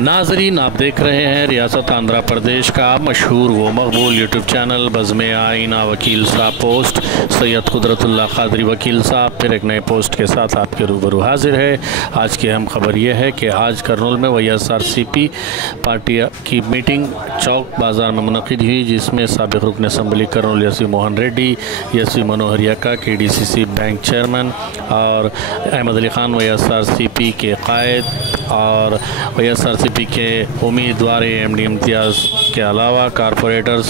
नाजरीन, आप देख रहे हैं रियासत आंध्र प्रदेश का मशहूर व मकबूल यूट्यूब चैनल बज़्म आईना वकील साहब पोस्ट। सैयद कुदरतुल्लाह कादरी वकील साहब फिर एक नए पोस्ट के साथ आपके रूबरू हाजिर है। आज की अहम खबर यह है कि आज करनूल में YSRCP पार्टी की मीटिंग चौक बाज़ार में मुनक़िद हुई, जिसमें साबिक़ रुकन assembly Kurnool S V Mohan Reddy, S V Manohar Yakka, KDCC bank chairman और अहमद अली ख़ान YSRCP के कायद और YSRCP के उम्मीदवार MD इम्तियाज़ के अलावा कारपोरेटर्स,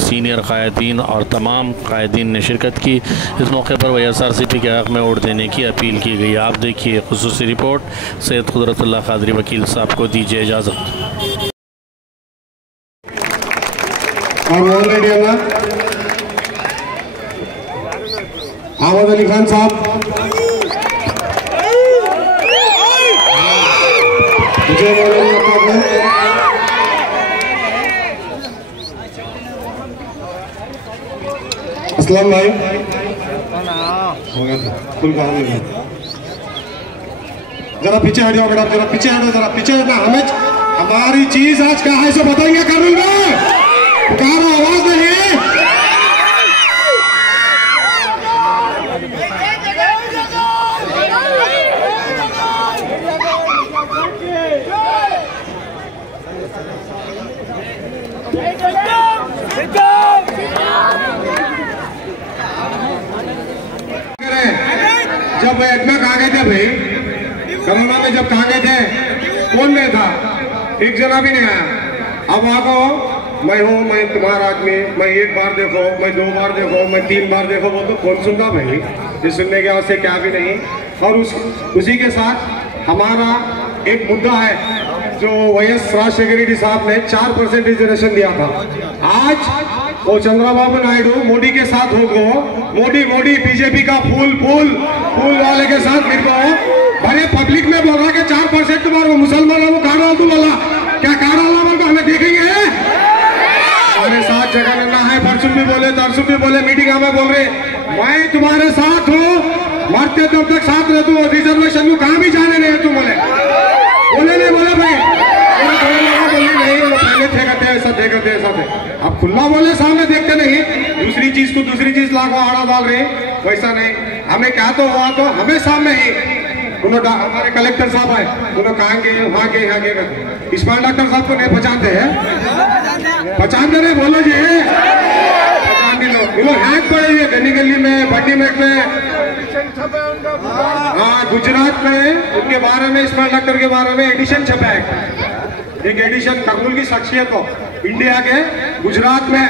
सीनियर कायदीन और तमाम कायदीन ने शिरकत की। इस मौके पर YSRCP के हक़ में वोट देने की अपील की गई। आप देखिए ख़ुसूसी रिपोर्ट। सैयद कुदरतुल्लाह कादरी वकील साहब को दीजिए इजाज़त। अहमद अली खान साहब, असलम भाई, जरा पीछे हट जाओ बेटा, जरा पीछे हटो, जरा पीछे हटना। हमें हमारी चीज आज क्या है सो बताएंगे करनूल में। पुकारो, आवाज नहीं। जब एडमा कहाँ गए थे भाई, कोरोना में जब कहाँ गए थे, कौन नहीं था, एक जना भी नहीं आया। अब वहां को मैं हूँ, मैं तुम्हारा आदमी, मैं एक बार देखो, मैं 2 बार देखो, मैं 3 बार देखो, वो तो कौन सुनता भाई। ये सुनने के वास्ते क्या भी नहीं। और उसी के साथ हमारा एक मुद्दा है जो YS राजशेखर रेड्डी साहब ने 4% रिजर्वेशन दिया था। आज वो चंद्रबाबू नायडू मोदी के साथ हो गो, मोदी बीजेपी का फूल वाले के साथ फिर बड़े पब्लिक में बोल रहा कि 4% तुम्हारे मुसलमानों को काट डाल, तू बोला क्या काट डाला बोल, हमें देखेंगे। हमारे साथ जगह लेना है, परसों भी बोले, तरसों भी बोले, मीटिंग में बोल रहे मैं तुम्हारे साथ हूँ, मरते तब तक साथ रह। तू रिजर्वेशन को कहाँ भी जाने नहीं है, तू बोले नहीं बोले भाई, ऐसा थे। अब खुला बोले सामने देखते नहीं, दूसरी चीज लाखों आड़ा डाल रहे, वैसा नहीं। हमें क्या तो हुआ तो हमें सामने ही उन्होंने, हमारे कलेक्टर साहब है, उन्होंने कहा के वहाँ के यहाँ के इस्माइल डॉक्टर साहब को नहीं पहचानते हैं, पहचानते नहीं, बोलो जी हैक पड़े हुए गली गली में, बड्डी मेट में, हाँ गुजरात में उनके बारे में, इस्माइल डॉक्टर के बारे में एडिशन छपा है। एक एडिशन करनूल की शख्सियत हो इंडिया के गुजरात में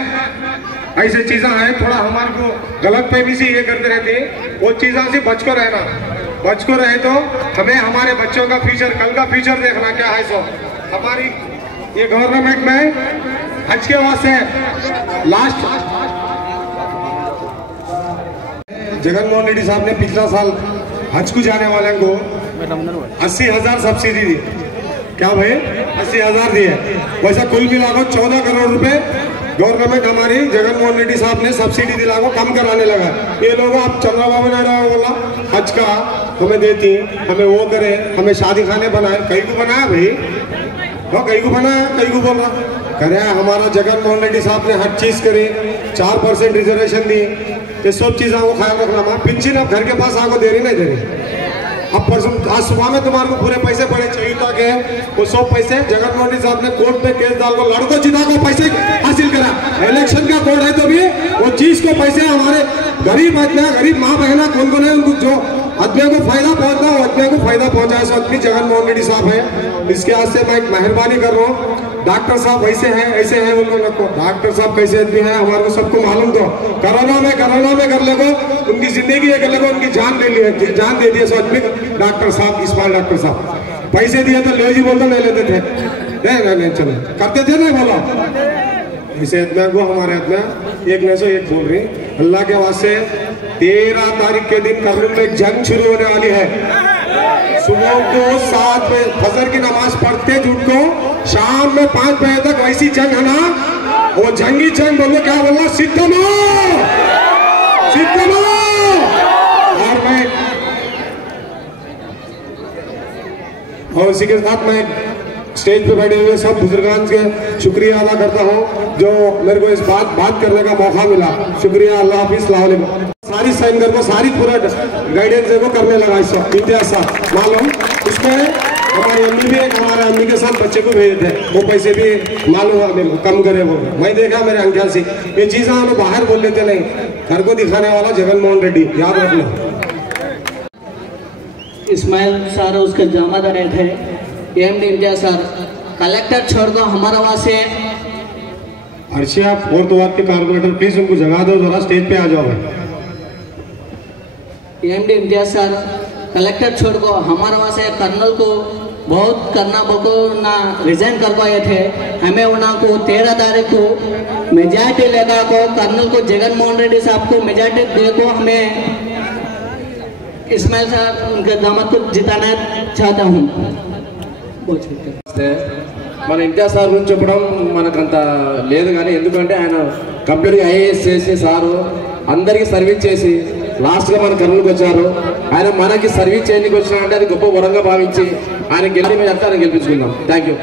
ऐसे चीजें हैं, थोड़ा हमारे को गलत फहमी से ये करते रहते हैं। वो चीजों से बच को रहे तो हमें हमारे बच्चों का फ्यूचर, कल का फ्यूचर देखना क्या है। सो हमारी ये गवर्नमेंट में हज के वास्ते लास्ट जगनमोहन रेड्डी साहब ने पिछला साल हज को जाने वाले को 80,000 सब्सिडी दी। क्या भाई 80,000 दिए। वैसा कुल मिलाकर 14 करोड़ रुपए गवर्नमेंट हमारी जगनमोहन रेड्डी साहब ने सब्सिडी दिला को कम कराने लगा। ये लोग अब चंद्रबाबू नायडू बोला हज का हमें देती, हमें वो करे, हमें शादी खाने बनाए, कहीं को बनाया भाई, वो कहीं को बनाया, कहीं को बोल रहा करे। हमारा जगनमोहन रेड्डी साहब ने हर चीज करी, 4% रिजर्वेशन दी, ये सब चीजों को ख्याल रखना। पिंचिन अब घर के पास आको दे रही नहीं दे रही। अब परसों आज सुबह में तुम्हारे को पूरे पैसे पड़े चाहिए था के वो सब पैसे जगनमोहन रेड्डी साहब ने कोर्ट में केस डाल को लड़को जिता को पैसे हासिल करा। इलेक्शन का कोड है तो भी वो चीज को पैसे हमारे गरीब आदमी, गरीब माँ बहना कौन है उनको जो आदमियों को फायदा पहुंचना, वो आदमियों को फायदा पहुंचाए सो आदमी जगनमोहन रेड्डी साहब है। इसके वास्ते मैं मेहरबानी कर रहा हूँ। डॉक्टर साहब ऐसे हैं उनको रखो। डॉक्टर साहब कैसे आदमी है हमारे को सबको मालूम। तो कोरोना में कर लेगो, उनकी जिंदगी कर लेगो, उनकी जान दे दिए सो आदमी। डॉक्टर साहब, इस्माइल डॉक्टर साहब पैसे दिए तो ले जी बोलते नहीं लेते थे, नहीं चलो करते थे, नहीं बोलो इसे आदमिया को। हमारे आदमिया एक नहीं सो एक बोल रही अल्लाह के वास्ते 13 तारीख के दिन करनूल में जंग शुरू होने वाली है। सुबह को 7 बजे फजर की नमाज पढ़ते जुट को शाम में 5 बजे तक वैसी जंग है ना, वो जंगी जंग बोलो, क्या बोलना, सिद्धमो। और मैं और इसी के साथ मैं स्टेज पे बैठे हुए सब बुजुर्गान के शुक्रिया अदा करता हूँ जो मेरे को इस बात करने का मौका मिला। शुक्रिया, अल्लाह हाफिज़, अस्सलाम वालेकुम। सारी साइन कर को सारी पूरा गाइडेंस देखो करने लगा इस वक्त इम्तियाज साहब मालूम उसको हमारी अम्मी भी हमारे अम्मी के साथ बच्चे को भेजे थे, वो पैसे भी मालूम कम करे वो मैं देखा मेरे अंख्याल से। ये चीज़ें हम बाहर बोल लेते नहीं, घर को दिखाने वाला जगन मोहन रेड्डी, याद रखना। इस्माइल सर उसके जमादार थे, एमडी इम्तियाज सर कलेक्टर छोड़ दो हमारा वहाँ से। अर्शिया फोर्थ वार्ड के कारपोरेटर प्लीज उनको जगा दो, जरा स्टेज पे आ जाओ भाई। एमडी इम्तियाज सर कलेक्टर छोड़ को हमारा वहाँ से कर्नल को बहुत करना बको ना रिजाइन करवाए थे। हमें उन्हें को 13 तारीख को मेजॉरिटी लेगा को कर्नल को जगन मोहन रेड्डी साहब को मेजॉरिटी दे को हमें इस्माइल साहब उनके दामाद को जिताना चाहता हूँ। మన ఇంతియాజ్ సార్ గురించి చెప్పడం మనకంత లేదు కానీ ఎందుకంటే ఆయన కంప్లీట్గా ఐఏఎస్ చేసి సారు అందరికీ సర్వీస్ చేసి లాస్ట్గా మన కర్నూలుకి వచ్చారు. ఆయన మనకి సర్వీస్ చేయడానికి వచ్చినారంటే అది గొప్ప వరంగా భావించి ఆయన గెలిచి మేము చెప్తే ఆయన గెలిపించుకుందాం. Thank you.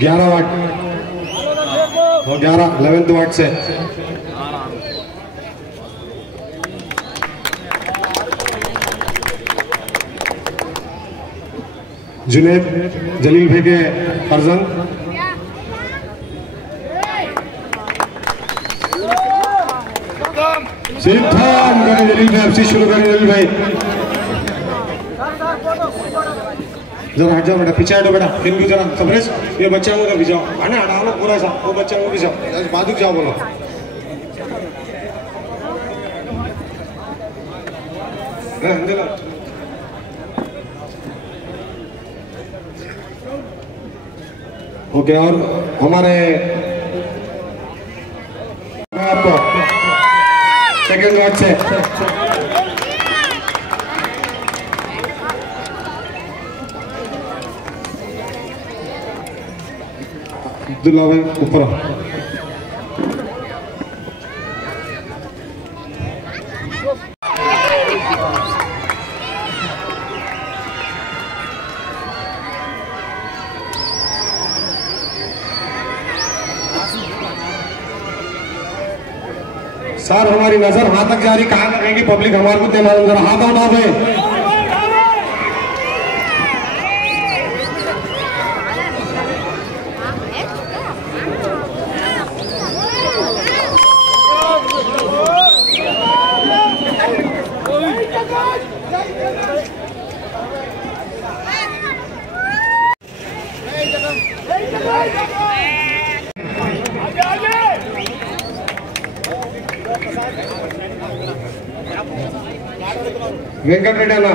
ग्यारह वाट 11th वार्ड से जुनेद जलील भाई के फर्जंद जलील भाई अब शुरू करें। जलील भाई जरा हट जाओ बेटा, पीछे हटो बेटा, फिर भी जरा सबरेश ये बच्चा को भी जाओ है हटा लो पूरा सा, वो बच्चा को भी जाओ बाजू जाओ बोलो। ओके, और हमारे आपको सेकंड वार्ड से अब्दुल्ला भाई ऊपर सर हमारी नजर हाथ तक जा रही, कहाँ लगेगी पब्लिक हमारे को देना, जरा हाथ उठा दे। वेंकट रेड्डी ना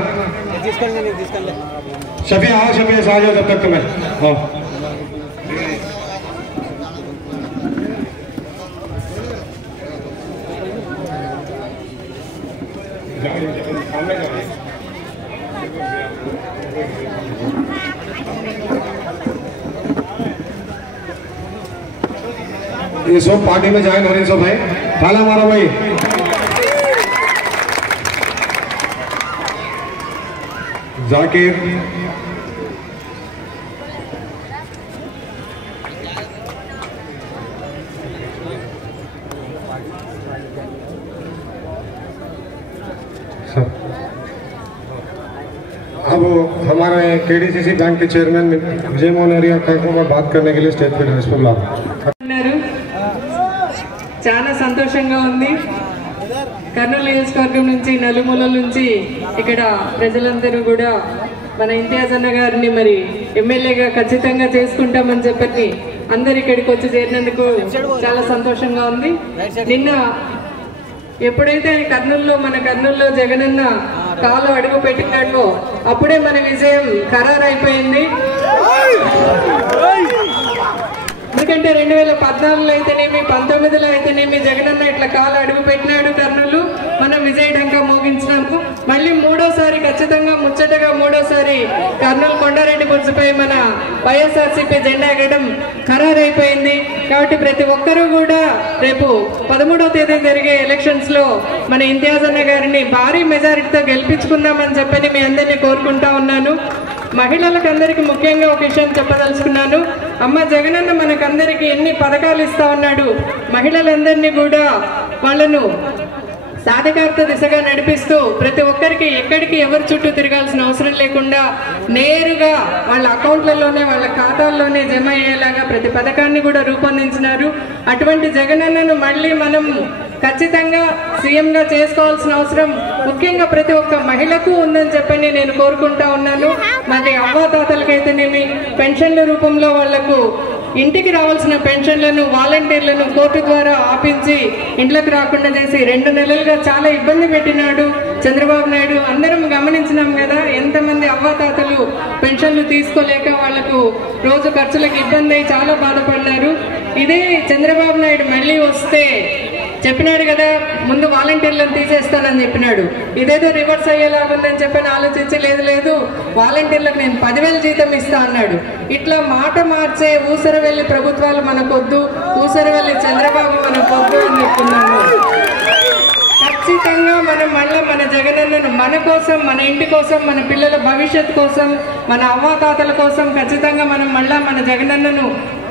शफी आओ, शफी आ जाओ तब तक तुम्हें आओ। ये सब पार्टी में ज्वाइन हो रहे सब भाई, ताला मारो भाई। जाकिर अब हमारे केडीसीसी बैंक के चेयरमैन विजय मोहन एरिया को बात करने के लिए स्टेज पे बुला చాలా సంతోషంగా ఉంది. కర్నూలు నియోజకవర్గం నుంచి నలుమూలల నుంచి ఇక్కడ ప్రజలందరూ కూడా మన ఇంతియాజ్ అన్న గారిని మరి ఎమ్మెల్యేగా ఖచ్చితంగా చేసుకుంటామని చెప్పి అందరు ఇక్కడికి వచ్చి చేరినందుకు చాలా సంతోషంగా ఉంది. నిన్న ఎప్పుడైతే కర్నూలులో మన కర్నూలులో జగనన్న కాలు అడుగు పెట్టినాడో అప్పుడే మన విజయం ఖరారైపోయింది. ఎందుకంటే 2014లో అయితేనేమి 19లో అయితేనేమి జగనన్న ఇట్లా కాలు అడుగు పెట్టినాడు కర్నూలు, మనం విజయ ఢంకా మోగించినందుకు మళ్ళీ మూడోసారి ఖచ్చితంగా ముచ్చటగా మూడోసారి కర్నూలు కొండారెడ్డి బుర్జుపై మన వైఎస్ఆర్సీపీ జెండా ఎగరడం ఖరారైపోయింది. కాబట్టి ప్రతి ఒక్కరూ కూడా రేపు 13వ తేదీ జరిగే ఎలక్షన్స్ లో మన ఇంతియాజ్ అన్న గారిని భారీ మెజారిటీతో గెలిపించుకుందామని చెప్పని మీ అందరినీ కోరుకుంటా ఉన్నాను. మహిళలకు అందరికీ ముఖ్యంగా ఒక విషయం చెప్పదలుచుకున్నాను. అమ్మ జగనన్న మనకందరికీ ఎన్ని పథకాలు ఇస్తా ఉన్నాడు. మహిళలందరినీ కూడా వాళ్ళను సాధికారత దిశగా నడిపిస్తూ ప్రతి ఒక్కరికి ఎక్కడికి ఎవరి చుట్టూ తిరగాల్సిన అవసరం లేకుండా నేరుగా వాళ్ళ అకౌంట్లలోనే వాళ్ళ ఖాతాల్లోనే జమ అయ్యేలాగా ప్రతి పథకాన్ని కూడా రూపొందించినారు. అటువంటి జగనన్నను మళ్ళీ మనం ఖచ్చితంగా సీఎంగా చేసుకోవాల్సిన అవసరం ముఖ్యంగా ప్రతి ఒక్క మహిళకు ఉందని చెప్పని నేను కోరుకుంటా ఉన్నాను. మరి అవ్వాతాతలకైతేనేమి పెన్షన్ల రూపంలో వాళ్లకు ఇంటికి రావాల్సిన పెన్షన్లను వాలంటీర్లను కోర్టు ద్వారా ఆపించి ఇంట్లోకి రాకుండా చేసి 2 నెలలుగా చాలా ఇబ్బంది పెట్టినాడు చంద్రబాబు నాయుడు. అందరం గమనించినాం కదా, ఎంతమంది అవ్వాతాతలు పెన్షన్లు తీసుకోలేక వాళ్లకు రోజు ఖర్చులకు ఇబ్బంది అయి చాలా బాధపడ్డారు. ఇదే చంద్రబాబు నాయుడు మళ్ళీ వస్తే చెప్పినాడు కదా, ముందు వాలంటీర్లను తీసేస్తానని చెప్పినాడు. ఇదేదో రివర్స్ అయ్యేలాగుందని చెప్పని ఆలోచించి లేదు వాలంటీర్లకు నేను 10,000 జీతం ఇస్తా అన్నాడు. ఇట్లా మాట మార్చే ఊసరవెల్లి ప్రభుత్వాలు మనకొద్దు, ఊసరవెల్లి చంద్రబాబు మనకొద్దు అని చెప్తున్నాను. ఖచ్చితంగా మనం మళ్ళీ మన జగనన్నను మన కోసం, మన ఇంటి కోసం, మన పిల్లల భవిష్యత్తు కోసం, మన అవ్వాతాతల కోసం ఖచ్చితంగా మనం మళ్ళా మన జగనన్నను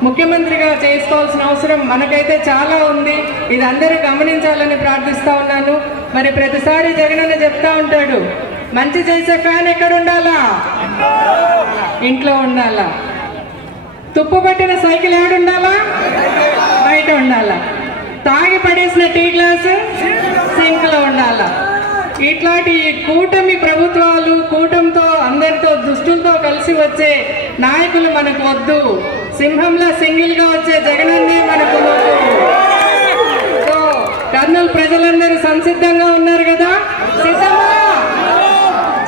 ముఖ్యమంత్రిగా చేసుకోవాల్సిన అవసరం మనకైతే చాలా ఉంది. ఇది అందరూ గమనించాలని ప్రార్థిస్తా ఉన్నాను. మరి ప్రతిసారి జగనన్న చెప్తా ఉంటాడు, మంచి చేసే ఫ్యాన్ ఎక్కడ ఉండాలా? ఇంట్లో ఉండాలా. తుప్పు పట్టిన సైకిల్ ఏడుండాలా? బయట ఉండాలా. తాగి పడేసిన టీ గ్లాసు సింక్ లో ఉండాలా. ఇట్లాంటి కూటమి ప్రభుత్వాలు కూటమితో అందరితో దుష్టులతో కలిసి వచ్చే నాయకులు మనకు వద్దు. సింహంలో సింగిల్ గా వచ్చే జగనన్నే మనకు వద్దు. సో కర్నూలు ప్రజలందరూ సంసిద్ధంగా ఉన్నారు కదా, సిద్ధమా?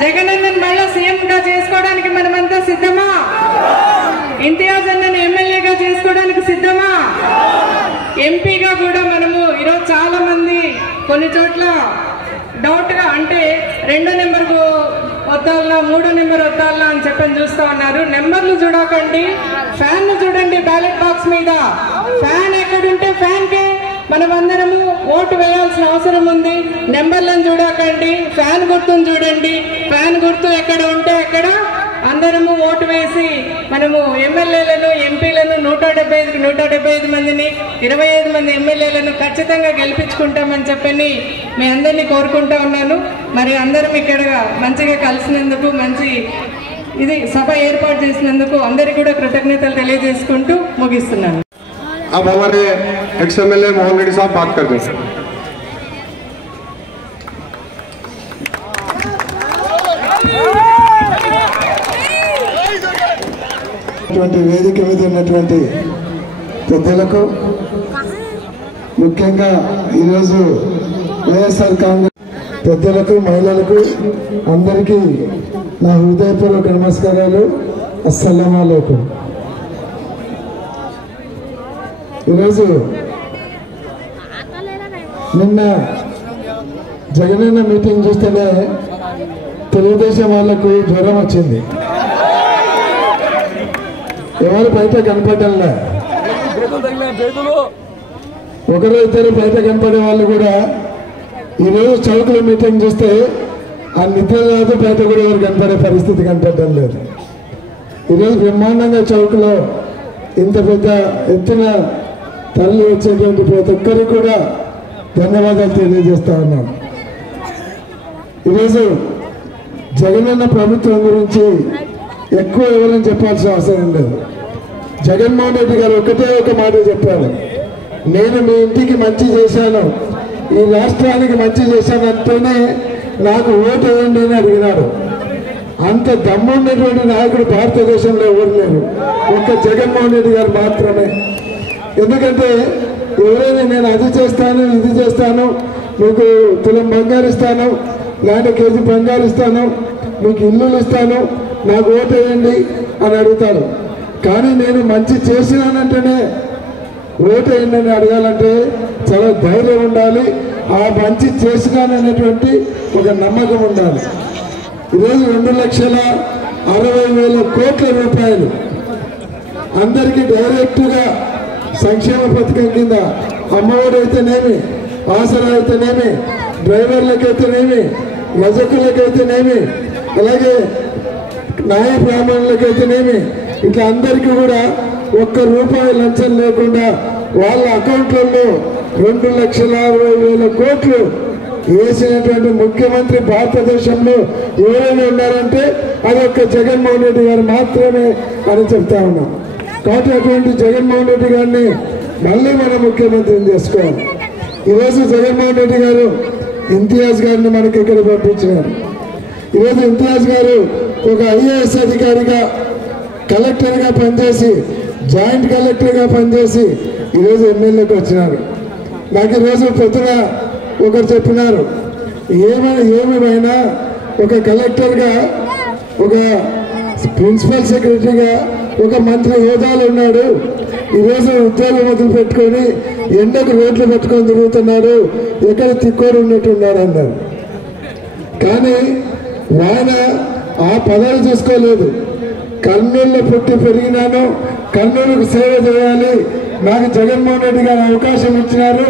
జగనన్నను మళ్ళా సీఎం గా చేసుకోవడానికి మనమంతా సిద్ధమా? ఇంతియాజ్ అన్నను ఎమ్మెల్యేగా చేసుకోవడానికి సిద్ధమా? ఎంపీగా కూడా మనము ఈరోజు చాలా మంది కొన్ని చోట్ల డౌట్ గా, అంటే 2వ నెంబర్ వద్దాలా 3వ నెంబర్ వద్దాలా అని చెప్పని చూస్తా ఉన్నారు. నెంబర్లు చూడకండి, ఫ్యాన్ ను చూడండి. బ్యాలెట్ బాక్స్ మీద ఫ్యాన్ ఎక్కడుంటే ఫ్యాన్ కే మనం అందరము ఓటు వేయాల్సిన అవసరం ఉంది. నెంబర్లను చూడకండి, ఫ్యాన్ గుర్తును చూడండి. ఫ్యాన్ గుర్తు ఎక్కడ ఉంటే అక్కడ అందరము ఓటు వేసి మనము ఎమ్మెల్యేలను ఎంపీలను 175 మందిని 25 మంది ఎమ్మెల్యేలను ఖచ్చితంగా గెలిపించుకుంటామని చెప్పని మీ అందరినీ కోరుకుంటా ఉన్నాను. మరి అందరం ఇక్కడ మంచిగా కలిసినందుకు, మంచి ఇది సభ ఏర్పాటు చేసినందుకు అందరికీ కూడా కృతజ్ఞతలు తెలియజేసుకుంటూ ముగిస్తున్నాను. अब हमारे एक्स एमएलए मोहन रेड्डी साहब बात करते हैं. వేదిక మీద ఉన్నటువంటి పెద్దలకు, ముఖ్యంగా ఈరోజు వైఎస్ఆర్ కాంగ్రెస్ పెద్దలకు, మహిళలకు అందరికీ నా హృదయపూర్వక నమస్కారాలు. అస్సలాము అలైకుం. ఈరోజు నిన్న జగనన్న మీటింగ్ చూస్తేనే తెలుగుదేశం వాళ్లకు జ్వరం వచ్చింది. ఎవరు బయట కనపడలే, ఒకరు ఇద్దరు బయట కనపడే వాళ్ళు కూడా ఈరోజు చౌకలో మీటింగ్ చూస్తే ఆ నిద్ర రాదు, బయట కూడా ఎవరు కనపడే పరిస్థితి కనపడడం లేదు. ఈరోజు బ్రహ్మాండంగా చౌకలో ఇంత పెద్ద ఎత్తున తరలి వచ్చేటువంటి ప్రతి ఒక్కరికి కూడా ధన్యవాదాలు తెలియజేస్తా ఉన్నాను. ఈరోజు జగనన్న ప్రభుత్వం గురించి ఎక్కువ ఎవరని చెప్పాల్సిన అవసరం లేదు. జగన్మోహన్ రెడ్డి గారు ఒకటే ఒక మాట చెప్పారు, నేను మీ ఇంటికి మంచి చేశాను, ఈ రాష్ట్రానికి మంచి చేశాను అంటేనే నాకు ఓటు వేయండి అని అడిగినాడు. అంత దమ్మున్నటువంటి నాయకుడు భారతదేశంలో ఎవరు లేరు, ఒక్క జగన్మోహన్ రెడ్డి గారు మాత్రమే. ఎందుకంటే ఎవరైనా నేను అది చేస్తాను, ఇది చేస్తాను, మీకు తులం బంగారు ఇస్తాను, లేదంటే కేజీ బంగారు ఇస్తాను, మీకు ఇల్లులు ఇస్తాను, నాకు ఓటు వేయండి అని అడుగుతారు. కానీ నేను మంచి చేసినానంటేనే ఓటు వేయండి అని అడగాలంటే చాలా ధైర్యం ఉండాలి, ఆ మంచి చేసినాననేటువంటి ఒక నమ్మకం ఉండాలి. ఈరోజు 2,60,000 కోట్ల రూపాయలు అందరికీ డైరెక్ట్గా సంక్షేమ పథకం కింద అమ్మఒడి అయితేనేమి, ఆసరా అయితేనేమి, డ్రైవర్లకైతేనేమి, రజకులకైతేనేమి, అలాగే నాయ బ్రాహ్మణులకైతేనేమి, ఇట్లా అందరికీ కూడా ₹1 లంచం లేకుండా వాళ్ళ అకౌంట్లలో 2,60,000 కోట్లు వేసినటువంటి ముఖ్యమంత్రి భారతదేశంలో ఎవరైనా ఉన్నారంటే అది ఒక్క జగన్మోహన్ రెడ్డి గారు మాత్రమే అని చెప్తా ఉన్నాం. కాబట్టి అటువంటి జగన్మోహన్ రెడ్డి గారిని మళ్ళీ మనం ముఖ్యమంత్రిని చేసుకోవాలి. ఈరోజు జగన్మోహన్ రెడ్డి గారు ఇంతియాజ్ గారిని మనకి ఇక్కడ పంపించినారు. ఈరోజు ఇంతియాజ్ గారు ఒక IAS అధికారిగా, కలెక్టర్గా పనిచేసి, జాయింట్ కలెక్టర్గా పనిచేసి ఈరోజు ఎమ్మెల్యేకి వచ్చినారు. నాకు ఈరోజు పొద్దున ఒకరు చెప్పినారు, ఏమైనా ఒక కలెక్టర్గా, ఒక ప్రిన్సిపల్ సెక్రటరీగా, ఒక మంత్రి హోదాలో ఉన్నాడు, ఈరోజు ఉద్యోగం మొదలు పెట్టుకొని ఎండకు రోడ్లు పెట్టుకొని తిరుగుతున్నాడు, ఎక్కడ తిక్కోరు ఉన్నట్టున్నాడు అన్నారు. కానీ ఆయన ఆ పదవి చూసుకోలేదు. కర్నూలులో పుట్టి పెరిగినాను, కర్నూలుకు సేవ చేయాలి, నాకు జగన్మోహన్ రెడ్డి గారు అవకాశం ఇచ్చినారు,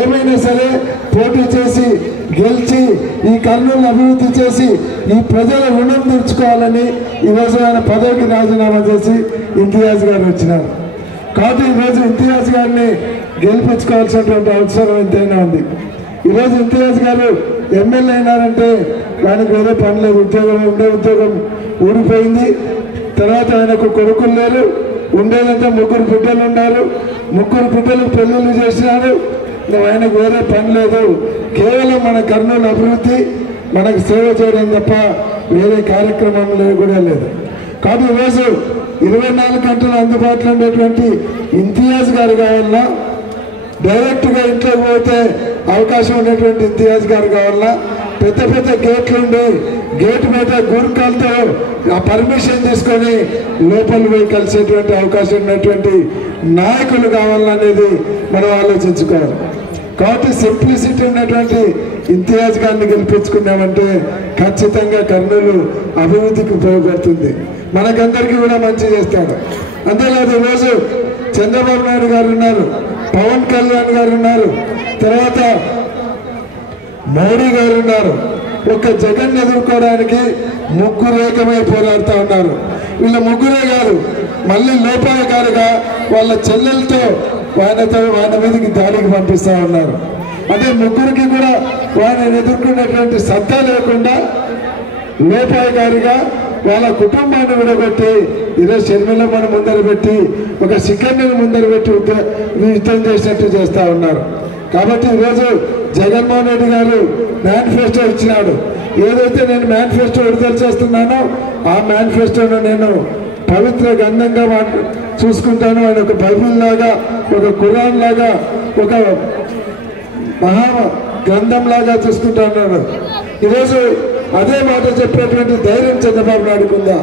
ఏమైనా సరే పోటీ చేసి గెలిచి ఈ కర్నూలు అభివృద్ధి చేసి ఈ ప్రజల రుణం తీర్చుకోవాలని ఈరోజు ఆయన పదవికి రాజీనామా చేసి ఇంతియాజ్ గారు వచ్చినారు. కాబట్టి ఈరోజు ఇంతియాజ్ గారిని గెలిపించుకోవాల్సినటువంటి అవసరం ఎంతైనా ఉంది. ఈరోజు ఇంతియాజ్ గారు ఎమ్మెల్యే అయినారంటే ఆయనకు వేరే పని లేదు. ఉద్యోగం ఊడిపోయింది. తర్వాత ఆయనకు కొడుకులు లేరు, ఉండేదంతా 3 బిడ్డలు ఉన్నారు. 3 బిడ్డలు పెళ్ళిళ్ళు చేసినారు. ఆయనకు వేరే పని లేదు. కేవలం మన కర్నూలు అభివృద్ధి, మనకు సేవ చేయడం తప్ప వేరే కార్యక్రమం కూడా లేదు. కాబట్టి ఈరోజు 24 గంటలు అందుబాటులో ఉండేటువంటి ఇంతియాజ్ గారు కావాలన్నా, డైరెక్ట్గా ఇంట్లోకి పోతే అవకాశం ఉన్నటువంటి ఇంతియాజ్ గారు కావాలన్నా, పెద్ద పెద్ద గేట్లుండి గేట్ మీద గుర్కాలతో ఆ పర్మిషన్ తీసుకొని లోపల పోయి కలిసేటువంటి అవకాశం ఉన్నటువంటి నాయకులు కావాలనేది మనం ఆలోచించుకోవాలి. కాబట్టి సింప్లిసిటీ ఉన్నటువంటి ఇంతియాజ్ గారిని గెలిపించుకున్నామంటే ఖచ్చితంగా కర్నూలు అభివృద్ధికి ఉపయోగపడుతుంది, మనకందరికీ కూడా మంచి చేస్తాడు. అంతేకాదు ఈరోజు చంద్రబాబు నాయుడు గారు ఉన్నారు, పవన్ కళ్యాణ్ గారు ఉన్నారు, తర్వాత మోడీ గారు ఉన్నారు. ఒక జగన్ ఎదుర్కోవడానికి 3 ఏకమై పోరాడుతూ ఉన్నారు. వీళ్ళ 3 గారు మళ్ళీ లోపాయకారిగా వాళ్ళ చెల్లెలతో ఆయన మీదకి దాడికి పంపిస్తూ ఉన్నారు. అంటే 3కి కూడా ఆయన ఎదుర్కొన్నటువంటి సత్తా లేకుండా లోపాయకారిగా వాళ్ళ కుటుంబాన్ని విడగొట్టి ఈరోజు షర్మిల మన ముందర పెట్టి, ఒక సిక్కర్ని ముందర పెట్టి యుద్ధం చేసినట్టు చేస్తూ ఉన్నారు. కాబట్టి ఈరోజు జగన్మోహన్ రెడ్డి గారు మేనిఫెస్టో ఇచ్చినాడు. ఏదైతే నేను మేనిఫెస్టో విడుదల చేస్తున్నానో ఆ మేనిఫెస్టోను నేను పవిత్ర గ్రంథంగా చూసుకుంటాను. ఆయన ఒక బైబిల్ లాగా, ఒక ఖురాన్ లాగా, ఒక మహా గ్రంథం లాగా చూసుకుంటాను. ఈరోజు అదే మాట చెప్పేటువంటి ధైర్యం చంద్రబాబు నాయుడుకు ఉందా?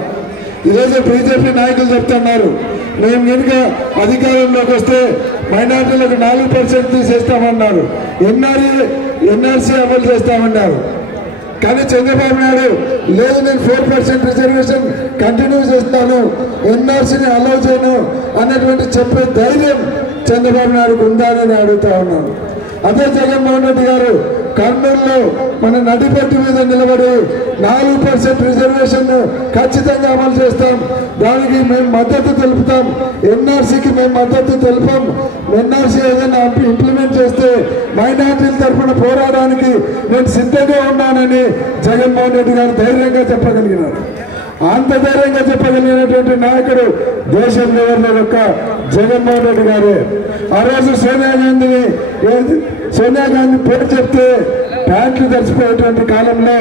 ఈరోజు బీజేపీ నాయకులు చెప్తున్నారు, మేము కనుక అధికారంలోకి వస్తే మైనార్టీలకు 4% తీసేస్తామన్నారు, ఎన్ఆర్సీ అమలు చేస్తామన్నారు. కానీ చంద్రబాబు నాయుడు లేదు, నేను 4% రిజర్వేషన్ కంటిన్యూ చేస్తాను, ఎన్ఆర్సీని అలౌ చేయను అన్నటువంటి చెప్పే ధైర్యం చంద్రబాబు నాయుడుకు ఉందా అని అడుగుతా ఉన్నాను. అదే జగన్మోహన్ రెడ్డి గారు కర్నూలులో మన నడిపట్టు మీద నిలబడి 4% రిజర్వేషన్ ఖచ్చితంగా అమలు చేస్తాం, దానికి మేము మద్దతు తెలుపుతాం, ఎన్ఆర్సీకి మేము మద్దతు తెలిపాం, ఎన్ఆర్సీ ఏదైనా ఇంప్లిమెంట్ చేస్తే మైనార్టీల తరఫున పోరాడడానికి నేను సిద్ధంగా ఉన్నానని జగన్మోహన్ రెడ్డి గారు ధైర్యంగా చెప్పగలిగినారు. అంత ధైర్యంగా చెప్పగలిగినటువంటి నాయకుడు దేశంలో ఎవరిలో ఒక్క జగన్మోహన్ రెడ్డి గారే. ఆ రోజు సోనియా గాంధీ పేరు చెప్తే ప్యాంట్లు తెచ్చిపోయేటువంటి కాలంలో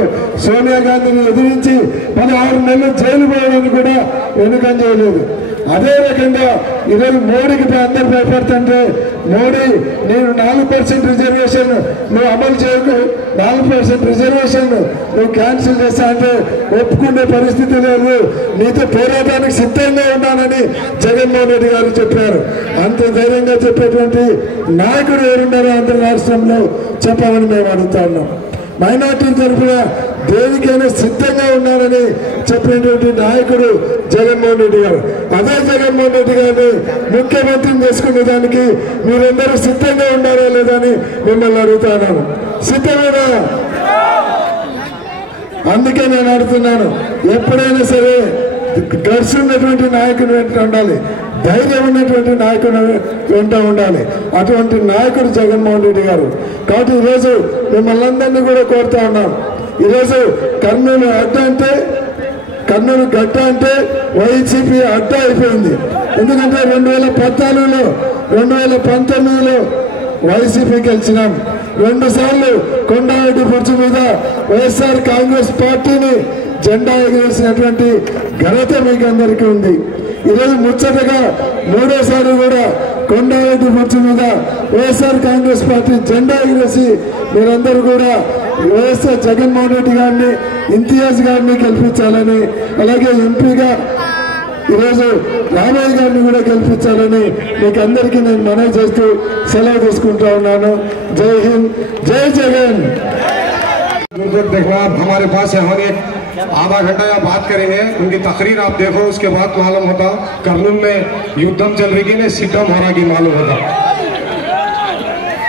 సోనియా గాంధీని ఎదిరించి 16 నెలలు జైలు పోవాలని కూడా వెనుకం చేయలేదు. అదే రకంగా ఈరోజు మోడీకి అందరు భయపడుతుంటే, మోడీ నేను 4% రిజర్వేషన్ నువ్వు అమలు చేయకు, 4% రిజర్వేషన్ నువ్వు క్యాన్సిల్ చేస్తా అంటే ఒప్పుకునే పరిస్థితి లేదు, నీతో పోరాటానికి సిద్ధంగా ఉన్నానని జగన్మోహన్ రెడ్డి గారు చెప్పారు. అంత ధైర్యంగా చెప్పేటువంటి నాయకుడు ఎవరున్నారో ఆంధ్ర రాష్ట్రంలో చెప్పమని మేము అడుగుతా ఉన్నాం. మైనార్టీ తరఫున దేనికైనా సిద్ధంగా ఉన్నానని చెప్పినటువంటి నాయకుడు జగన్మోహన్ రెడ్డి గారు. అదే జగన్మోహన్ రెడ్డి గారిని ముఖ్యమంత్రిని చేసుకునే దానికి మీరందరూ సిద్ధంగా ఉన్నారా లేదా అని మిమ్మల్ని అడుగుతున్నాను. సిద్ధమేనా? అందుకే నేను అడుగుతున్నాను, ఎప్పుడైనా సరే గర్స్ ఉన్నటువంటి నాయకుడు వెంట ఉండాలి, ధైర్యం ఉన్నటువంటి నాయకుడు వెంట ఉండాలి. అటువంటి నాయకుడు జగన్మోహన్ రెడ్డి గారు. కాబట్టి ఈరోజు మిమ్మల్ని అందరినీ కూడా కోరుతా ఉన్నాం. ఈరోజు కర్నూలు అడ్డ అంటే, కర్నూలు గడ్డ అంటే వైసీపీ అడ్డ అయిపోయింది. ఎందుకంటే 2014లో 2019లో వైసీపీ గెలిచినాం. 2 సార్లు కొండారెడ్డి బుర్జు మీద వైఎస్ఆర్ కాంగ్రెస్ పార్టీని జెండా ఎగిరేసినటువంటి ఘనత మీకు అందరికీ ఉంది. ఈరోజు ముచ్చటగా 3వ కూడా కొండారెడ్డి బుర్జు మీద వైఎస్ఆర్ కాంగ్రెస్ పార్టీ జెండా ఎగిరేసి మీరందరూ కూడా వైఎస్ఆర్ జగన్మోహన్ రెడ్డి గారిని, ఇంతియాజ్ గారిని గెలిపించాలని, అలాగే ఎంపీగా ఈరోజు రామయ్య గారిని కూడా గెలిపించాలని మీకు అందరికీ నేను మనవి చేస్తూ సెలవు తీసుకుంటా ఉన్నాను. జై హింద్, జై జగన్. देखो आप हमारे पास है, हम एक आधा घंटा या बात करेंगे, उनकी तकरीर आप देखो, उसके बाद मालूम होता कर्नूल में युद्धम चल रही की नहीं, सिद्धम हो रहा की मालूम होता.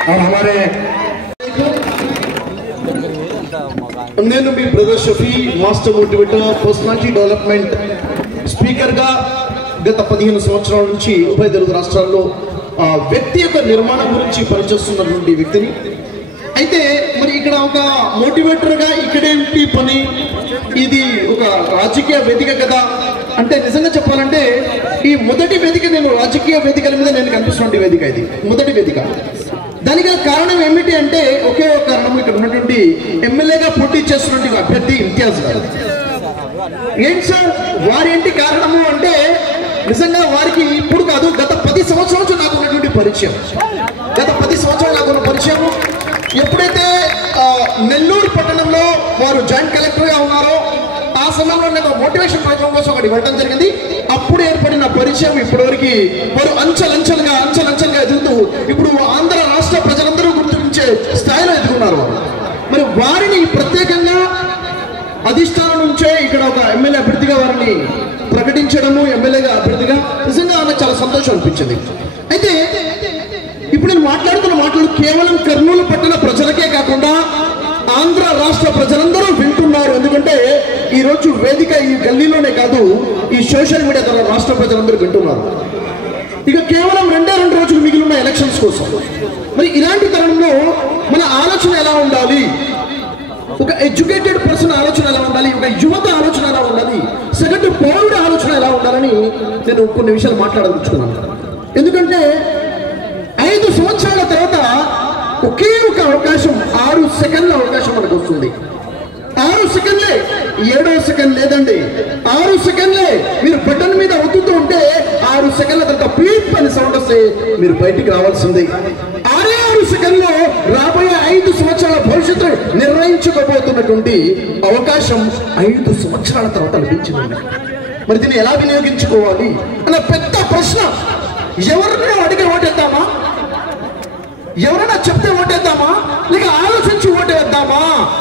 और हमारे నేను మీ brother Shafi, master motivator, personality development స్పీకర్గా గత 15 సంవత్సరాల నుంచి ఉభయ తెలుగు రాష్ట్రాల్లో వ్యక్తి యొక్క నిర్మాణం గురించి పనిచేస్తున్నటువంటి వ్యక్తిని. అయితే మరి ఇక్కడ ఒక మోటివేటర్గా ఇక్కడేంటి పని, ఇది ఒక రాజకీయ వేదిక కదా అంటే, నిజంగా చెప్పాలంటే ఈ మొదటి వేదిక, నేను రాజకీయ వేదికల మీద నేను కనిపిస్తున్న వేదిక, ఇది మొదటి వేదిక. దానికి కారణం ఏమిటి అంటే ఒకే ఒక కారణం, ఇక్కడ ఉన్నటువంటి ఎమ్మెల్యేగా పోటీ చేస్తున్నటువంటి అభ్యర్థి ఇంతియాజ్ గారు. ఏంటి సార్ వారేంటి కారణము అంటే, నిజంగా వారికి ఇప్పుడు కాదు, గత 10 సంవత్సరాల నుంచి నాకు ఉన్నటువంటి పరిచయం. గత 10 సంవత్సరాలు నాకు ఉన్న పరిచయం. ఎప్పుడైతే నెల్లూరు పట్టణంలో వారు జాయింట్ కలెక్టర్గా ఉన్నారో ఆ సమయంలో నాకు మోటివేషన్ ప్రోగ్రామ్ కోసం ఒకటి ఇవ్వడం జరిగింది. అప్పుడు ఏర్పడిన పరిచయం ఇప్పటివరకు వారు అంచెలంచెలుగా ఎదుగుతూ ఇప్పుడు ఆంధ్ర రాష్ట్ర ప్రజలందరూ గుర్తించే స్థాయిలో ఎదుగున్నారు వారు. మరి వారిని ప్రత్యేకంగా అధిష్టానం నుంచే ఇక్కడ ఒక ఎమ్మెల్యే అభ్యర్థిగా వారిని ప్రకటించడము, ఎమ్మెల్యేగా అభ్యర్థిగా నిజంగా నాకు చాలా సంతోషం అనిపించింది. అయితే ఇప్పుడు నేను మాట్లాడుతున్న మాటలు కేవలం కర్నూలు పట్టణ ప్రజలకే కాకుండా ఆంధ్ర రాష్ట్ర ప్రజలందరూ వింటున్నారు. ఎందుకంటే ఈరోజు వేదిక ఈ గల్లీలోనే కాదు, ఈ సోషల్ మీడియా ద్వారా రాష్ట్ర ప్రజలందరూ వింటున్నారు. ఇక కేవలం 2 రోజులు మిగిలి ఉన్న ఎలక్షన్స్ కోసం. మరి ఇలాంటి తరుణంలో మన ఆలోచన ఎలా ఉండాలి, ఒక ఎడ్యుకేటెడ్ పర్సన్ ఆలోచన ఎలా ఉండాలి, ఒక యువత ఆలోచన ఎలా ఉండాలి, సగటు పౌరుడి ఆలోచన ఎలా ఉండాలని నేను కొన్ని విషయాలు మాట్లాడదలుచుకున్నాను. ఎందుకంటే 5 సంవత్సరాల తర్వాత ఒకే ఒక అవకాశం, 6 సెకండ్ల అవకాశం మనకు వస్తుంది. 6 సెకండ్లే, 7వ సెకండ్ లేదండి, 6 సెకండ్లే. మీరు బటన్ మీద ఒత్తుతూ ఉంటే 6 సెకండ్ల తర్వాత పీప్ అని సౌండ్ వస్తే మీరు బయటికి రావాల్సింది. 6 సెకండ్లో రాబోయే 5 సంవత్సరాల భవిష్యత్తు నిర్ణయించుకోబోతున్నటువంటి అవకాశం 5 సంవత్సరాల తర్వాత లభించింది. మరి దీన్ని ఎలా వినియోగించుకోవాలి అన్న పెద్ద ప్రశ్న. ఎవరిని అడిగి ఓటేద్దామా, ఎవరైనా చెప్తే ఓటేద్దామా, లేక ఆలోచించి ఓటేద్దామా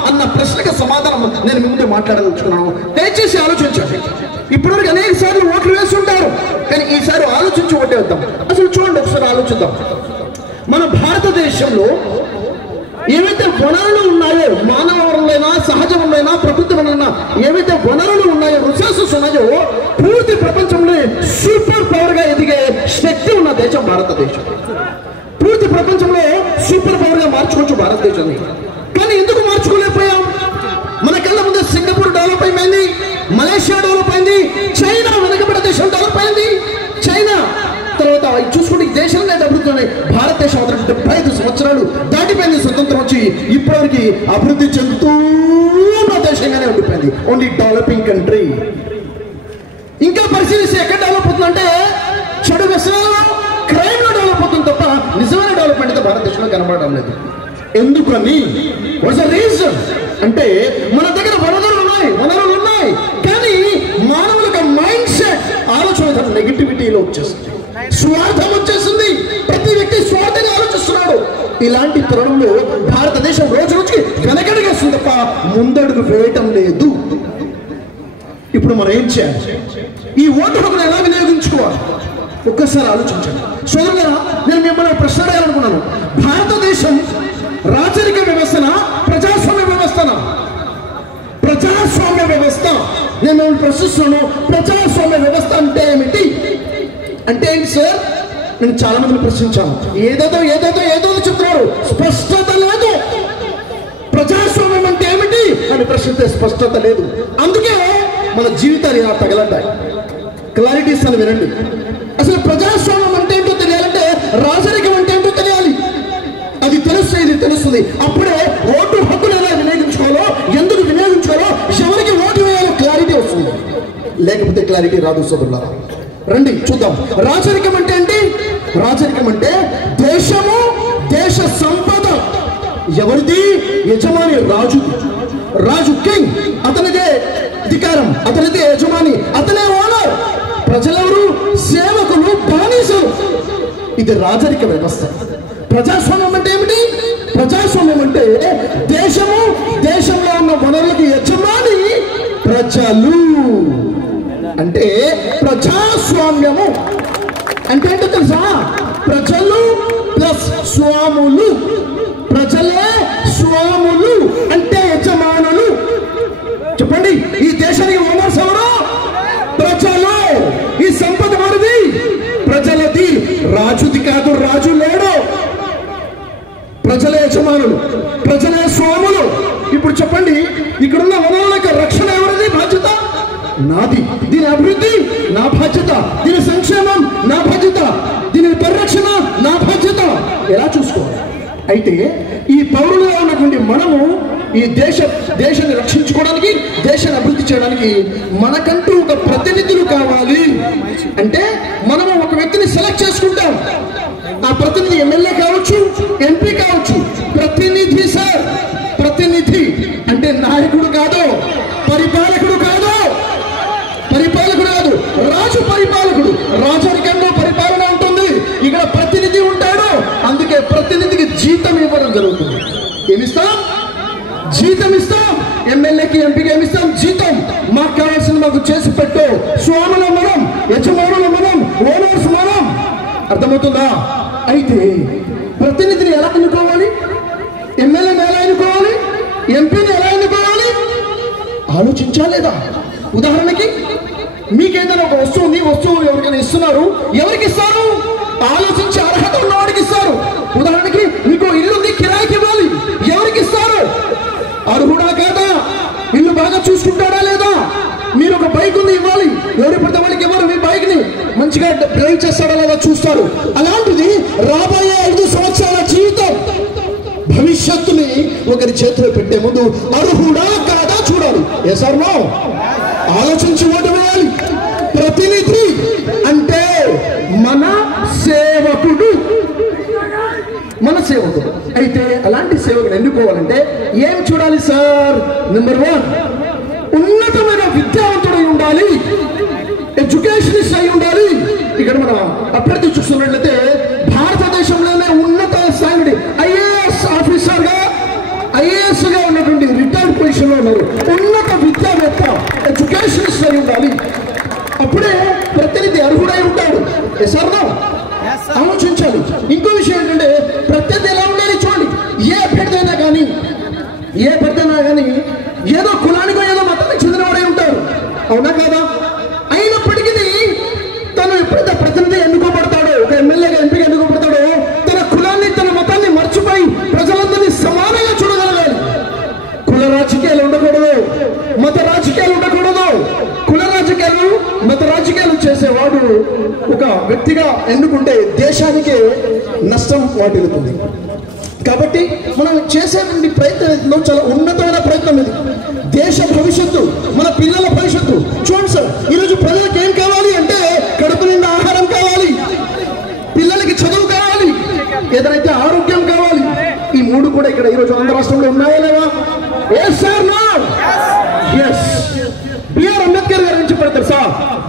అన్న ప్రశ్నకు సమాధానం నేను మీ ముందే మాట్లాడదలుచుకున్నాను. దయచేసి ఆలోచించండి. ఇప్పటివరకు అనేక సార్లు ఓట్లు వేసి ఉంటారు, కానీ ఈసారి ఆలోచించి ఓటేద్దాం. అసలు చూడండి, ఒకసారి ఆలోచిద్దాం. మన భారతదేశంలో ఏవైతే వనరులు ఉన్నాయో, మానవ వనరులైనా, సహజ వనరులైనా, ప్రభుత్వ వనరులైనా, ఏవైతే వనరులు ఉన్నాయో, రిసోర్సెస్ ఉన్నాయో, పూర్తి ప్రపంచంలో సూపర్ పవర్ గా ఎదిగే శక్తి ఉన్న దేశం భారతదేశం. పూర్తి ప్రపంచంలో సూపర్ పవర్ గా మార్చుకోవచ్చు భారతదేశాన్ని. కానీ ఎందుకు మార్చుకోలేకపోయాం? మన కళ్ళ ముందు సింగపూర్ డెవలప్ అయిపోయింది, మలేషియా డెవలప్ అయింది, చైనా వెనకబడ్డ దేశం డెవలప్ అయింది. చైనా తర్వాత చూసుకుంటే ఈ దేశంలో అభివృద్ధి ఉన్నాయి. భారతదేశం 75 సంవత్సరాలు దాటిపోయింది స్వతంత్రం వచ్చి, ఇప్పటివరకు అభివృద్ధి చెందుతూ ఉన్న దేశంగానే ఉండిపోయింది. Only developing country. ఇంకా పరిశీలిస్తే ఎక్కడ డెవలప్ అవుతుందంటే చెడు వ్యసనాలు, క్రైమ్ లో డెవలప్ అవుతుంది తప్ప నిజమైన డెవలప్మెంట్ అయితే భారతదేశంలో కనబడడం లేదు. ఎందుకని? వాట్స్ ద రీజన్ అంటే మన దగ్గర వనరులు ఉన్నాయి, కానీ మానవులకు మైండ్ సెట్, ఆలోచన నెగిటివిటీలో వచ్చేస్తుంది, స్వార్థం వచ్చేసింది. ప్రతి వ్యక్తి స్వార్థంగా ఆలోచిస్తున్నాడు. ఇలాంటి తరుణంలో భారతదేశం రోజు రోజుకి వెనకడుగేస్తుంది తప్ప ముందడుగు వేయటం లేదు. ఇప్పుడు మనం ఏం చేయాలి? ఈ ఓటు హక్కును ఎలా వినియోగించుకోవాలి? ఒక్కసారి ఆలోచించండి. సోదరులారా, నేను మిమ్మల్ని ప్రశ్న అడగాలనుకున్నాను. భారతదేశం రాజరిక వ్యవస్థన, ప్రజాస్వామ్య వ్యవస్థన? ప్రజాస్వామ్య వ్యవస్థ. నేను మిమ్మల్ని ప్రశ్నిస్తున్నాను, ప్రజాస్వామ్య వ్యవస్థ అంటే ఏమిటి? అంటే ఏంటి సార్? నేను చాలా మందిని ప్రశ్నించాను. ఏదేదో ఏదేదో ఏదో చెప్తున్నారు, స్పష్టత లేదు. ప్రజాస్వామ్యం అంటే ఏమిటి అని ప్రశ్నిస్తే స్పష్టత లేదు. అందుకే మన జీవితాలు ఇలా తగలంటాయి. క్లారిటీస్ అని వినండి. అసలు ప్రజాస్వామ్యం అంటే ఏంటో తెలియాలంటే రాజరికం అంటే ఏంటో తెలియాలి. అది తెలుస్తుంది, ఇది తెలుస్తుంది. అప్పుడే ఓటు హక్కును ఎలా వినియోగించుకోవాలో, ఎందుకు వినియోగించుకోవాలో, ఎవరికి ఓటు వేయాలో క్లారిటీ వస్తుంది. లేకపోతే క్లారిటీ రాదు సోదరులారా. రండి చూద్దాం. రాజరికం అంటే ఏంటి? రాజరికం అంటే దేశము, దేశ సంపద ఎవరిది? యజమాని రాజు. రాజు కింగ్, అతనిదే అధికారం, అతనిదే యజమాని, అతనే ఓనర్. ప్రజలెవరు? సేవకులు, బానిసలు. ఇది రాజరిక వ్యవస్థ. ప్రజాస్వామ్యం అంటే ఏమిటి? ప్రజాస్వామ్యం అంటే దేశము, దేశంలో ఉన్న వనరులకు యజమాని ప్రజలు. అంటే ప్రజాస్వామ్యము అంటే ఏంటో తెలుసా? ప్రజలు ప్లస్ స్వాములు. ప్రజలే స్వాములు అంటే యజమానులు. చెప్పండి, ఈ దేశానికి ఓనర్స్ ఎవరు? ప్రజలు. ఈ సంపద వారిది, ప్రజలది, రాజుది కాదు. రాజు లేడు. ప్రజలే యజమానులు, ప్రజలే స్వాములు. ఇప్పుడు చెప్పండి, ఇక్కడున్న వనరుల యొక్క రక్షణ ఎవరిది? బాధ్యత నాది. దీని అభివృద్ధి నా బాధ్యత, దీని సంక్షేమం నా బాధ్యత, దీని పరిరక్షణ నా బాధ్యత. ఎలా చూసుకోవాలి? అయితే ఈ పౌరులుగా ఉన్నటువంటి మనము ఈ దేశాన్ని రక్షించుకోవడానికి, దేశాన్ని అభివృద్ధి చేయడానికి మనకంటూ ఒక ప్రతినిధులు కావాలి. అంటే మనము ఒక వ్యక్తిని సెలెక్ట్ చేసుకుంటాం. ఆ ప్రతినిధి ఎమ్మెల్యే కావచ్చు, ఎంపీ కావచ్చు. ప్రతినిధి సార్, ప్రతినిధి అంటే నాయకుడు కాదు, పరిపాలకుడు కాదు. పరిపాలకుడు కాదు, రాజు పరిపాలకుడు. రాజరికంలో పరిపాలన ఉంటుంది, ఇక్కడ ప్రతినిధి ఉంటాడు. అందుకే ప్రతినిధికి జీతం ఇవ్వడం జరుగుతుంది. ఏమిస్తాం? జీతం ఇస్తాం. ఎమ్మెల్యేకి, ఎంపీకి ఏమిస్తాం? జీతం. మాకు కావాల్సింది మాకు చేసి పెట్టు. స్వాములు మనం, యజమానులు మనం, ఓనర్స్ మనం. అర్థమవుతుందా? అయితే ప్రతినిధిని ఎలా ఎన్నుకోవాలి? ఎమ్మెల్యేని ఎలా ఎన్నుకోవాలి? ఎంపీని ఎలా ఎన్నుకోవాలి? ఆలోచించాలేదా? ఉదాహరణకి మీకేదైనా ఒక వస్తువు ఉంది, వస్తువు ఎవరికైనా ఇస్తున్నారు. ఎవరికి ఇస్తారు? ఆలోచించి అర్హత ఉన్నవాడికి ఇస్తారు. ఉదాహరణకి మీకు ఇల్లు ఉంది, కిరాయికి ఇవ్వాలి. ఎవరికి ఇస్తారు? అర్హుడా కాదా? ఇల్లు బాగా చూసుకుంటాడా లేదా? మీరు ఒక బైక్ ఉంది, ఇవ్వాలి. ఎవరి పడితే వాళ్ళకి ఇవ్వరు. మీ బైక్ ని మంచిగా డ్రైవ్ చేస్తాడా లేదా చూస్తారు. అలాంటిది రాబోయే 5 సంవత్సరాల జీవితం, భవిష్యత్తుని ఒకరి చేతిలో పెట్టే ముందు అర్హుడా కాదా చూడాలి. ఏ సార్ నో? ఆలోచించి ఓటు వేయాలి. ప్రతినిధి అంటే మన సేవకుడు, మన సేవకుడు. అయితే అలాంటి సేవకుడు ఎన్నుకోవాలంటే ఏం చూడాలి సార్? నెంబర్ 1, ఉన్నతమైన విద్యావంతుడై ఉండాలి, ఎడ్యుకేషనిస్ట్ అయి ఉండాలి. ఇక్కడ మనం అభ్యర్థి చూస్తున్నట్లయితే భారతదేశంలోనే ఉన్నత స్థాయి ఐఏఎస్ ఆఫీసర్గా, ఐఏఎస్ గా ఉన్నటువంటి రిటైర్డ్ పొజిషన్ లో ఉన్నారు. ఉన్నత విద్యావేత్త, ఎడ్యుకేషనిస్ట్ అయి ఉండాలి. అప్పుడే ప్రతినిధి అర్హుడై ఉంటాడు. ఎసార్నో? ఆలోచించాలి. ఇంకో విషయం ఏంటంటే ప్రత్యర్థి ఎలా ఉండాలి చూడండి. ఏ అభ్యర్థి అయినా కానీ, ఏ అభ్యర్థి అయినా కానీ ఏదో కులానికో ఏదో మతానికి చెందినవాడై ఉంటారు. అవునా కాదా? అయినప్పటికీ తను ఎప్పుడైతే ప్రతినిధి ఎన్నుకోబడతాడో, ఒక ఎమ్మెల్యేగా, ఎంపీగా ఎన్నుకోబడతాడో, తన కులాన్ని, తన మతాన్ని మర్చిపోయి ప్రజలందరినీ సమానంగా చూడగలగాలి. కుల రాజకీయాలు ఉండకూడదు, మత రాజకీయాలు ఉండకూడదు. కుల రాజకీయాలు, మత రాజకీయాలు చేసేవాడు ఒక వ్యక్తిగా ఎన్నుకుంటే దేశానికే నష్టం వాటిల్లుతుంది. కాబట్టి మనం చేసేటువంటి ప్రయత్నం చాలా ఉన్నతమైన ప్రయత్నం. ఇది దేశ భవిష్యత్తు, మన పిల్లల భవిష్యత్తు. చూడండి సార్, ఈరోజు ప్రజలకు ఏం కావాలి అంటే కడుపు నిండా ఆహారం కావాలి, పిల్లలకి చదువు కావాలి, ఏదైతే ఆరోగ్యం కావాలి. ఈ 3 కూడా ఇక్కడ ఈరోజు ఆంధ్ర రాష్ట్రంలో ఉన్నాయా లేవా? Yes sir, no? Yes. BR Ambedkar garu ఏం చెప్పారు తెలుసా?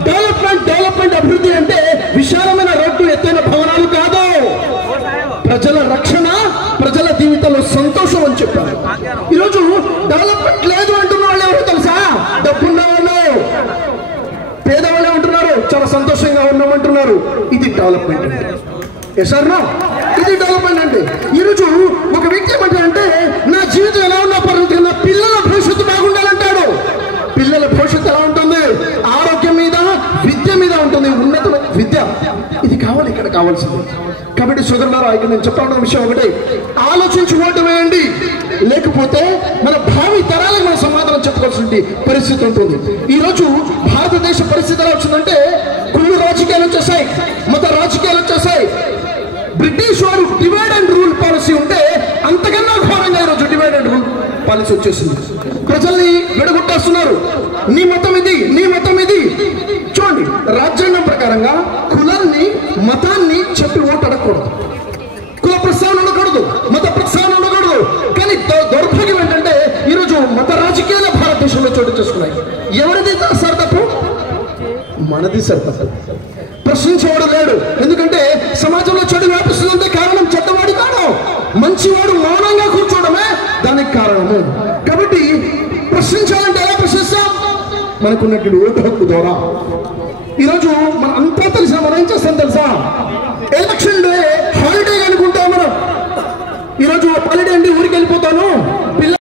డెవలప్మెంట్ అభివృద్ధి అంటే విశాలమైన రోడ్డు, ఎత్తైన భవనాలు కాదు. ప్రజల రక్షణ, ప్రజల చెప్పాను. ఈరోజు డెవలప్మెంట్ లేదు అంటున్న వాళ్ళు ఎవరు తెలుసా? డబ్బున్న వాళ్ళు, పేదవాళ్ళే ఉంటున్నారు. చాలా సంతోషంగా ఉన్నామంటున్నారు. ఇది డెవలప్మెంట్ అంటే ఎసార్నో? ఇది డెవలప్మెంట్ అంటే. ఈరోజు ఒక వ్యక్తి ఏమంటాడంటే నా జీవితం ఎలా ఉన్నా పర్లేదు, నా పిల్లల భవిష్యత్తు బాగుండాలంటాడు. పిల్లల భవిష్యత్తు ఎలా ఉంటుంది? ఆరోగ్యం మీద, విద్య మీద ఉంటుంది. ఉన్నత విద్య ఇది కావాలి, ఇక్కడ కావాల్సింది. కాబట్టి సోదరులారా, ఇక్కడ నేను చెప్పాలన్న విషయం ఒకటే, ఆలోచించి ఓటు వేయండి. లేకపోతే మన భావి తరాలకు మనం సమాధానం చెప్పుకోవాల్సిన పరిస్థితి ఉంటుంది. ఈరోజు భారతదేశ పరిస్థితి ఎలా వచ్చిందంటే కుళ్ళు రాజకీయాలు వచ్చేసాయి, మత రాజకీయాలు వచ్చేసాయి. బ్రిటిష్ వారు డివైడ్ అండ్ రూల్ పాలసీ ఉంటే అంతకన్నా ఘోరంగా ఈరోజు డివైడ్ అండ్ రూల్ పాలసీ వచ్చేసింది. ప్రజల్ని విడగొట్టేస్తున్నారు. నీ మతం ఇది, నీ మతం ఇది. చూడండి, రాజ్యాంగం ప్రకారంగా కులాన్ని, మతాన్ని చెప్పి ఓటు అడగకూడదు, కుల ప్రస్తావన ఉండకూడదు, మత ప్రస్తావన ఉండకూడదు. కానీ దౌర్భాగ్యం ఏంటంటే ఈరోజు మత రాజకీయాలు భారతదేశంలో చోటు చేసుకున్నాయి. ఎవరిది సార్ తప్పు? మనది సార్ తప్పు. ప్రశ్నించేవాడు లేడు. ఎందుకంటే సమాజంలో చెడు వ్యాపిస్తుందంటే కారణం చెడ్డవాడు కాదు, మంచివాడు మౌనంగా కూర్చోవడమే దానికి కారణము. కాబట్టి ప్రశ్నించాలంటే ఎలా ప్రశ్నిస్తాం? మనకున్నటువంటి ఓటు హక్కు ద్వారా. ఈరోజు మనం అంతా తెలిసిన మనం ఏం చేస్తాం తెలుసా?